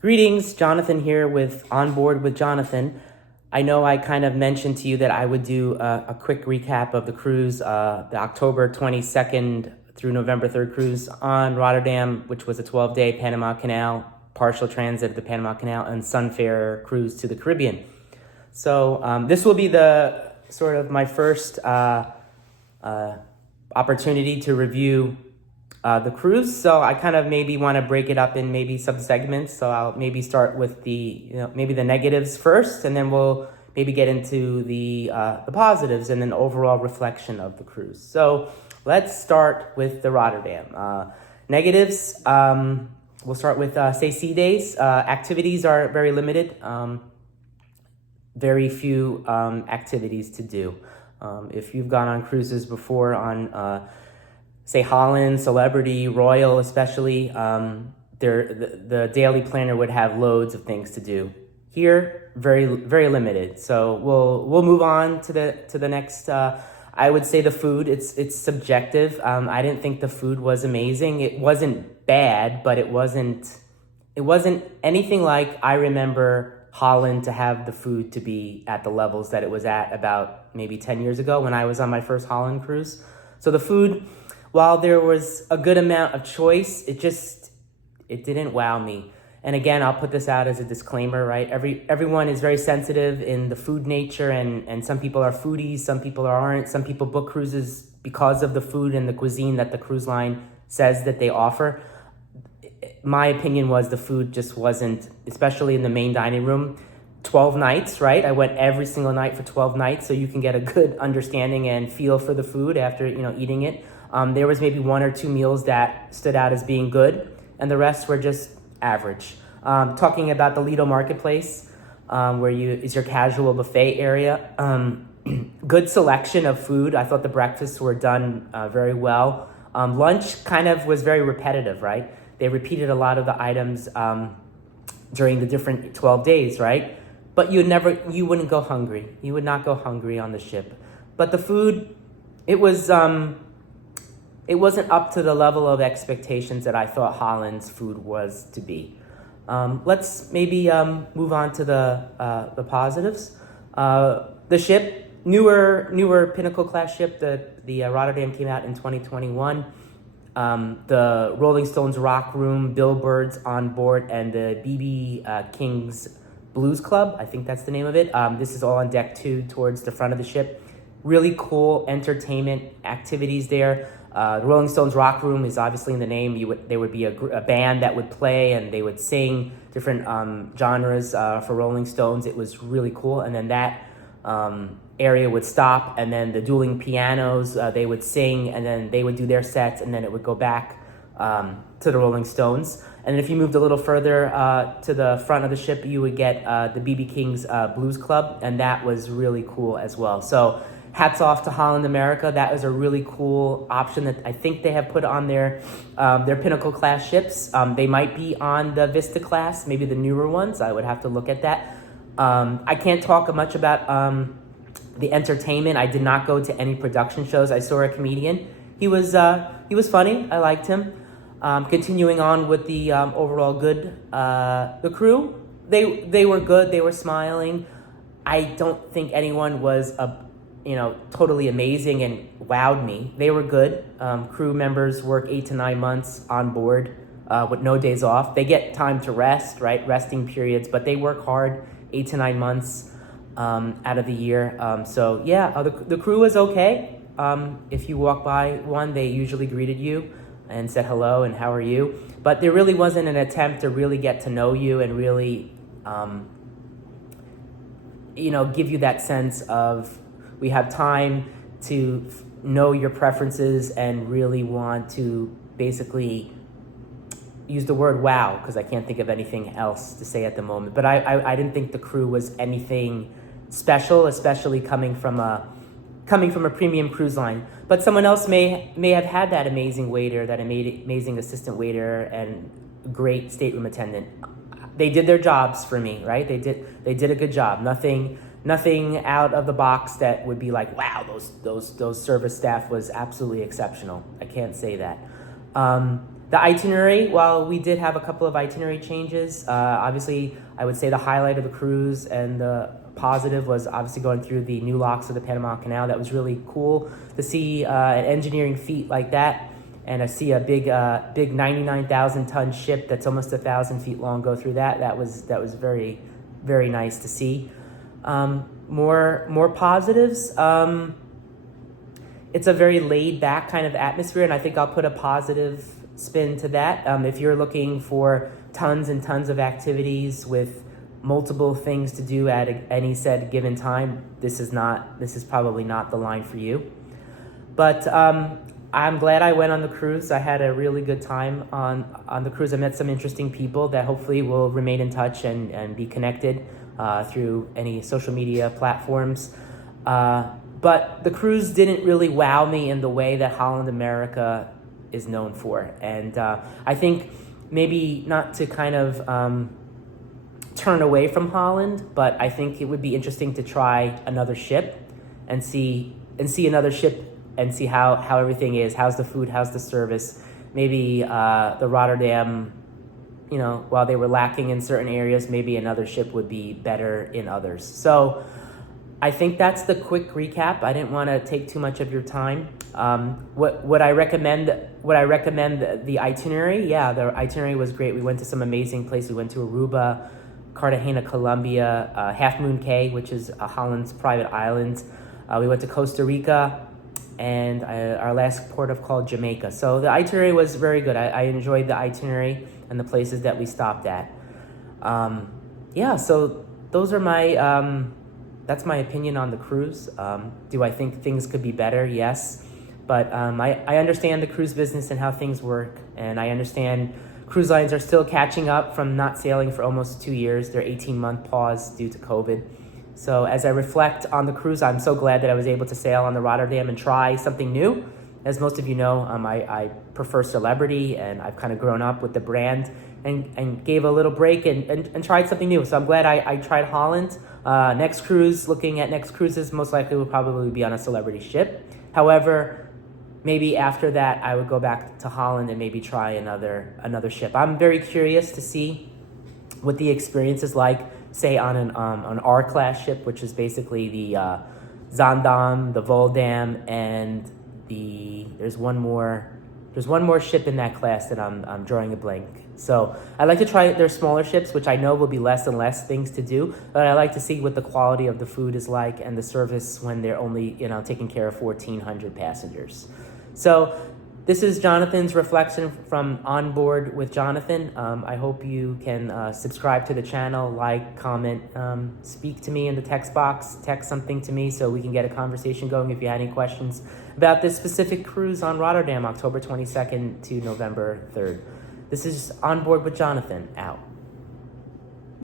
Greetings, Jonathan here with On Board with Jonathan. I know I kind of mentioned to you that I would do a quick recap of the cruise, the October 22nd through November 3rd cruise on Rotterdam, which was a 12-day Panama Canal, partial transit of the Panama Canal, and Sunfair cruise to the Caribbean. So this will be the sort of my first opportunity to review the cruise. So I kind of maybe want to break it up in maybe some segments. So I'll maybe start with maybe the negatives first, and then we'll maybe get into the positives and then overall reflection of the cruise. So let's start with the Rotterdam. Negatives, we'll start with say sea days. Activities are very limited. Very few activities to do. If you've gone on cruises before on say Holland, Celebrity, Royal especially, the daily planner would have loads of things to do. Here, very very limited. So we'll move on to the next. I would say the food. It's subjective. I didn't think the food was amazing. It wasn't bad, but it wasn't anything like I remember Holland to have the food to be at the levels that it was at about maybe 10 years ago when I was on my first Holland cruise. So the food, while there was a good amount of choice, it didn't wow me. And again, I'll put this out as a disclaimer, right? Everyone is very sensitive in the food nature, and some people are foodies, some people aren't. Some people book cruises because of the food and the cuisine that the cruise line says that they offer. My opinion was the food just wasn't, especially in the main dining room. 12 nights, right? I went every single night for 12 nights, so you can get a good understanding and feel for the food after eating it. There was maybe one or two meals that stood out as being good, and the rest were just average. Talking about the Lido Marketplace, where is your casual buffet area. Good selection of food. I thought the breakfasts were done very well. Lunch kind of was very repetitive, right? They repeated a lot of the items during the different 12 days, right? But you wouldn't go hungry. You would not go hungry on the ship. But the food, it wasn't up to the level of expectations that I thought Holland's food was to be. Let's maybe move on to the positives. The ship, newer Pinnacle class ship, the Rotterdam came out in 2021. The Rolling Stones Rock Room, Billboards on board, and the BB King's Blues Club, I think that's the name of it. This is all on deck 2 towards the front of the ship. Really cool entertainment activities there. The Rolling Stones Rock Room is obviously in the name. There would be a band that would play, and they would sing different genres for Rolling Stones. It was really cool. And then that area would stop, and then the dueling pianos, they would sing, and then they would do their sets, and then it would go back to the Rolling Stones. And then if you moved a little further to the front of the ship, you would get the BB King's Blues Club, and that was really cool as well. So hats off to Holland America. That was a really cool option that I think they have put on their Pinnacle class ships. They might be on the Vista class, maybe the newer ones. I would have to look at that. I can't talk much about the entertainment. I did not go to any production shows. I saw a comedian. He was funny. I liked him. Continuing on with the overall good, the crew, they were good. They were smiling. I don't think anyone was totally amazing and wowed me. They were good. Crew members work 8 to 9 months on board with no days off. They get time to rest, right? Resting periods, but they work hard 8 to 9 months out of the year. So yeah, the crew was okay. If you walk by one, they usually greeted you and said hello and how are you. But there really wasn't an attempt to really get to know you and really, give you that sense of, we have time to know your preferences and really want to basically use the word wow, because I can't think of anything else to say at the moment. But I didn't think the crew was anything special, especially coming from a premium cruise line. But someone else may have had that amazing waiter, that amazing assistant waiter, and great stateroom attendant. They did their jobs for me, right? They did a good job. Nothing out of the box that would be like, wow, those service staff was absolutely exceptional. I can't say that. The itinerary, while we did have a couple of itinerary changes, obviously I would say the highlight of the cruise and the positive was obviously going through the new locks of the Panama Canal. That was really cool to see an engineering feat like that, and I see a big 99,000 ton ship that's almost 1,000 feet long go through that. That was very, very nice to see. More positives. It's a very laid back kind of atmosphere, and I think I'll put a positive spin to that. If you're looking for tons and tons of activities with multiple things to do at any said given time, this is probably not the line for you. But I'm glad I went on the cruise. I had a really good time on the cruise. I met some interesting people that hopefully will remain in touch and be connected through any social media platforms. But the cruise didn't really wow me in the way that Holland America is known for. And I think maybe not to kind of turn away from Holland, but I think it would be interesting to try another ship and see another ship and see how everything is. How's the food? How's the service? Maybe the Rotterdam, while they were lacking in certain areas, maybe another ship would be better in others. So I think that's the quick recap. I didn't want to take too much of your time. Would I recommend the itinerary? Yeah, the itinerary was great. We went to some amazing places. We went to Aruba, Cartagena, Colombia, Half Moon Cay, which is Holland's private island. We went to Costa Rica, and our last port of call, Jamaica. So the itinerary was very good. I enjoyed the itinerary and the places that we stopped at. So those are my... That's my opinion on the cruise. Do I think things could be better? Yes. But I understand the cruise business and how things work. And I understand cruise lines are still catching up from not sailing for almost 2 years. Their 18-month pause due to COVID. So as I reflect on the cruise, I'm so glad that I was able to sail on the Rotterdam and try something new. As most of you know, I prefer Celebrity, and I've kind of grown up with the brand and gave a little break and tried something new. So I'm glad I tried Holland. Looking at next cruises, most likely will probably be on a Celebrity ship. However, maybe after that, I would go back to Holland and maybe try another ship. I'm very curious to see what the experience is like, say on an R-class ship, which is basically the Zaandam, the Voldam, and there's one more ship in that class that I'm drawing a blank. So I like to try their smaller ships, which I know will be less and less things to do, but I like to see what the quality of the food is like and the service when they're only, taking care of 1,400 passengers. So this is Jonathan's reflection from On Board with Jonathan. I hope you can subscribe to the channel, like, comment, speak to me in the text box, text something to me so we can get a conversation going if you had any questions about this specific cruise on Rotterdam, October 22nd to November 3rd. This is On Board with Jonathan, out.